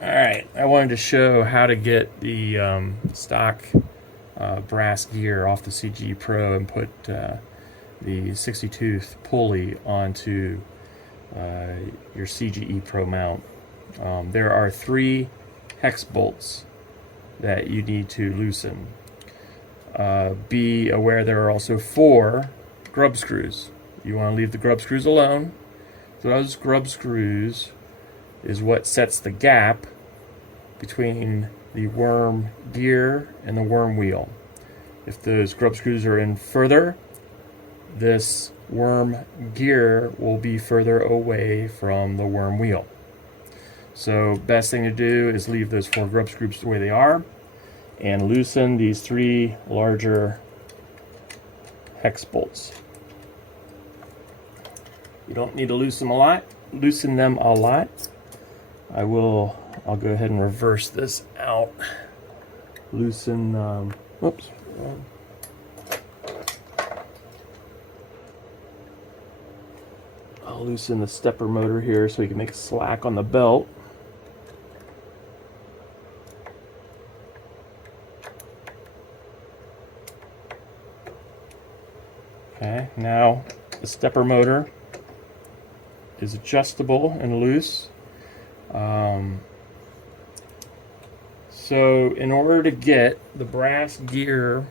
Alright, I wanted to show how to get the stock brass gear off the CGE Pro and put the 60 tooth pulley onto your CGE Pro mount. There are 3 hex bolts that you need to loosen. Be aware there are also 4 grub screws. You want to leave the grub screws alone. Those grub screws is what sets the gap between the worm gear and the worm wheel. If those grub screws are in further, this worm gear will be further away from the worm wheel. So best thing to do is leave those 4 grub screws the way they are and loosen these 3 larger hex bolts. You don't need to loosen them a lot. I'll go ahead and reverse this out. Loosen, whoops. I'll loosen the stepper motor here so we can make slack on the belt. Okay, now the stepper motor is adjustable and loose. So in order to get the brass gear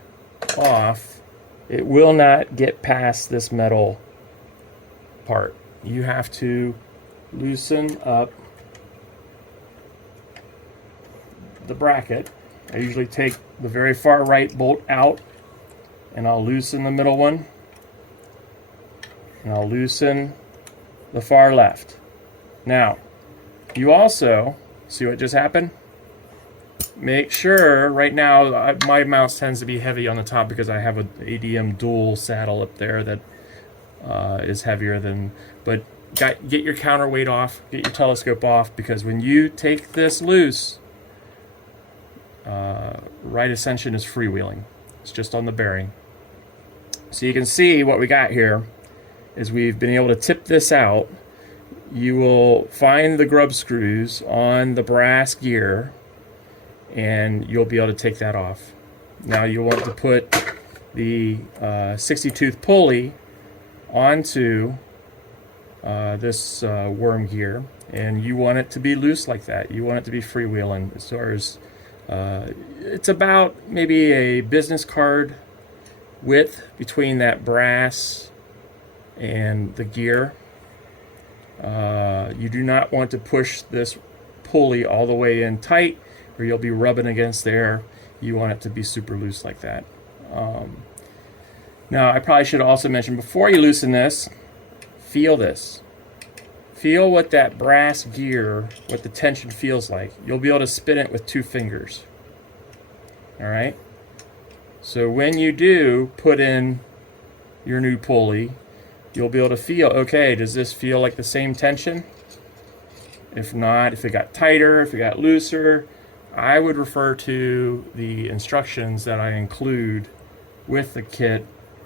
off, it will not get past this metal part. You have to loosen up the bracket. I usually take the very far right bolt out and I'll loosen the middle one and I'll loosen the far left. Now, you also see what just happened? Make sure, right now my mouse tends to be heavy on the top because I have an ADM dual saddle up there that is heavier than, but get your counterweight off, get your telescope off, because when you take this loose, right ascension is freewheeling. It's just on the bearing. So you can see what we got here is we've been able to tip this out. You will find the grub screws on the brass gear and you'll be able to take that off. Now you want to put the 60 tooth pulley onto this worm gear, and you want it to be loose like that. You want it to be freewheeling. As far as it's about maybe a business card width between that brass and the gear. You do not want to push this pulley all the way in tight or you'll be rubbing against there. You want it to be super loose like that. Now I probably should also mention before you loosen this, feel this. Feel what that brass gear, what the tension feels like. You'll be able to spin it with 2 fingers. Alright? So when you do put in your new pulley, you'll be able to feel, okay, does this feel like the same tension? If not, if it got tighter, if it got looser, I would refer to the instructions that I include with the kit.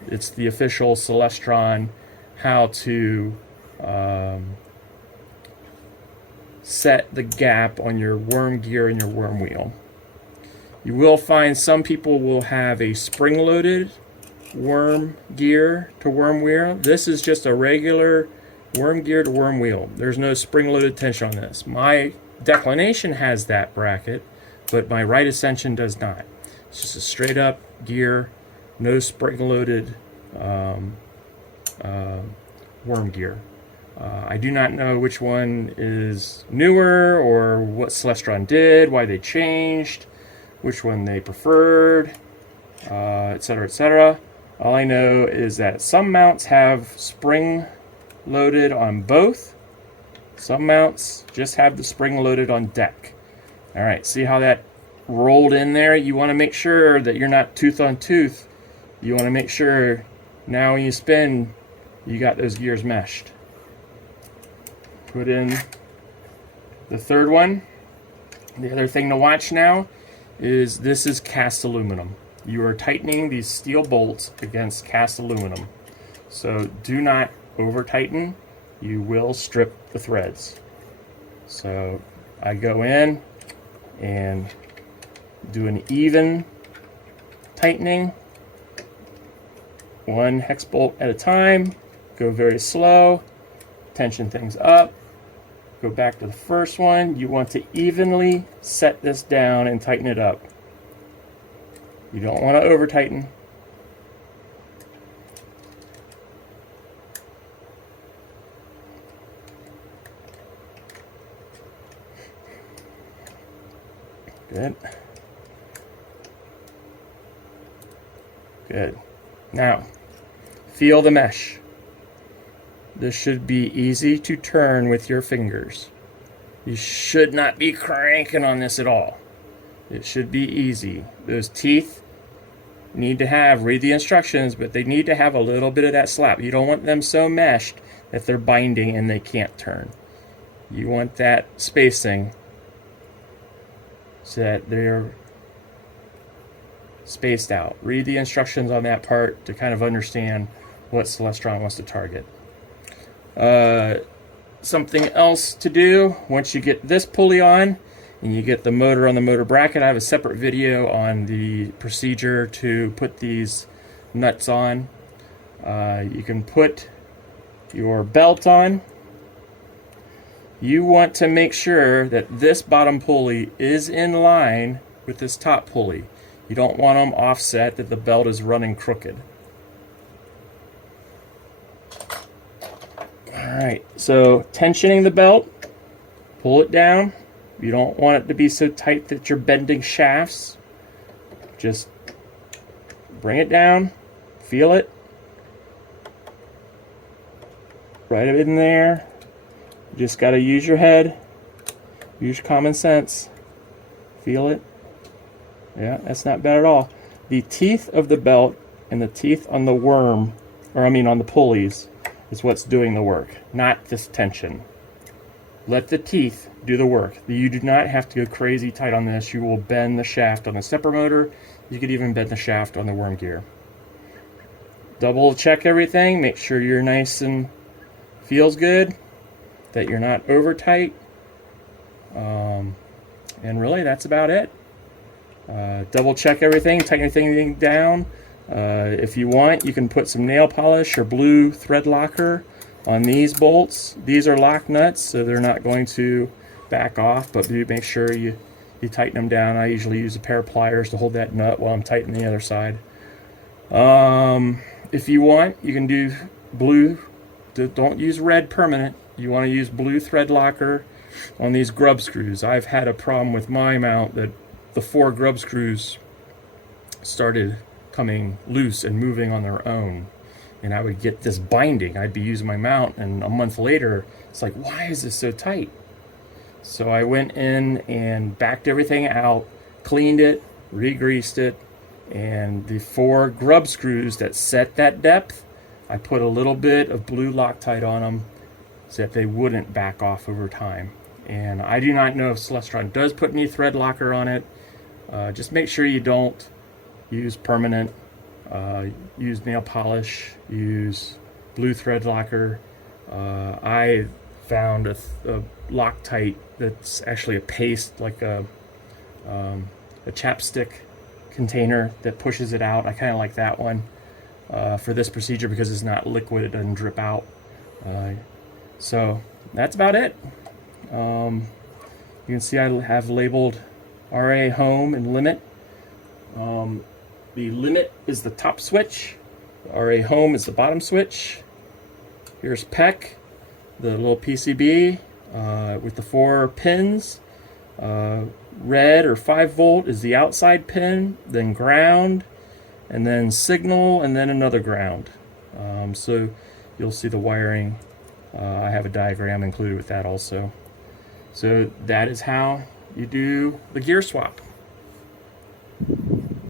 It's the official Celestron how to set the gap on your worm gear and your worm wheel. You will find some people will have a spring-loaded worm gear to worm wheel. This is just a regular worm gear to worm wheel. There's no spring-loaded tension on this. My declination has that bracket, but my right ascension does not. It's just a straight up gear, no spring-loaded worm gear. I do not know which one is newer or what Celestron did, why they changed, which one they preferred, etc., etc. All I know is that some mounts have spring loaded on both. Some mounts just have the spring loaded on deck. All right, see how that rolled in there? You want to make sure that you're not tooth on tooth. You want to make sure now when you spin, you got those gears meshed. Put in the third one. The other thing to watch now is this is cast aluminum. You are tightening these steel bolts against cast aluminum. So do not over tighten. You will strip the threads. So I go in, and do an even tightening, one hex bolt at a time. Go very slow, tension things up, go back to the first one. You want to evenly set this down and tighten it up. You don't want to over tighten. Good. Good. Now, feel the mesh. This should be easy to turn with your fingers. You should not be cranking on this at all. It should be easy. Those teeth need to have, read the instructions, but they need to have a little bit of that slap. You don't want them so meshed that they're binding and they can't turn. You want that spacing so that they're spaced out. Read the instructions on that part to kind of understand what Celestron wants to target. Something else to do, once you get this pulley on and you get the motor on the motor bracket, I have a separate video on the procedure to put these nuts on. You can put your belt on. You want to make sure that this bottom pulley is in line with this top pulley. You don't want them offset, that the belt is running crooked. Alright, so tensioning the belt, pull it down. You don't want it to be so tight that you're bending shafts. Just bring it down, feel it. Right in there. You just got to use your head, use common sense, feel it. Yeah, that's not bad at all. The teeth of the belt and the teeth on the worm, or I mean on the pulleys, is what's doing the work, not this tension. Let the teeth do the work. You do not have to go crazy tight on this. You will bend the shaft on the stepper motor. You could even bend the shaft on the worm gear. Double check everything, make sure you're nice and feels good, that you're not over tight, and really that's about it. Double check everything, tighten everything down. If you want, you can put some nail polish or blue thread locker on these bolts. These are lock nuts, so they're not going to back off, but do make sure you tighten them down. I usually use a pair of pliers to hold that nut while I'm tightening the other side. If you want, you can do blue. Don't use red permanent. You want to use blue thread locker on these grub screws. I've had a problem with my mount that the 4 grub screws started coming loose and moving on their own, and I would get this binding. I'd be using my mount, and a month later it's like, why is this so tight? So I went in and backed everything out, cleaned it, re-greased it, and the 4 grub screws that set that depth, I put a little bit of blue Loctite on them so that they wouldn't back off over time. And I do not know if Celestron does put any thread locker on it. Just make sure you don't use permanent. Use nail polish, use blue thread locker. I found a Loctite that's actually a paste, like a chapstick container that pushes it out. I kind of like that one for this procedure because it's not liquid, it doesn't drip out. So that's about it. You can see I have labeled RA home and limit. The limit is the top switch. The RA home is the bottom switch. Here's PEC, the little PCB with the 4 pins. Red or 5 volt is the outside pin, then ground, and then signal, and then another ground. So you'll see the wiring. I have a diagram included with that also. So that is how you do the gear swap.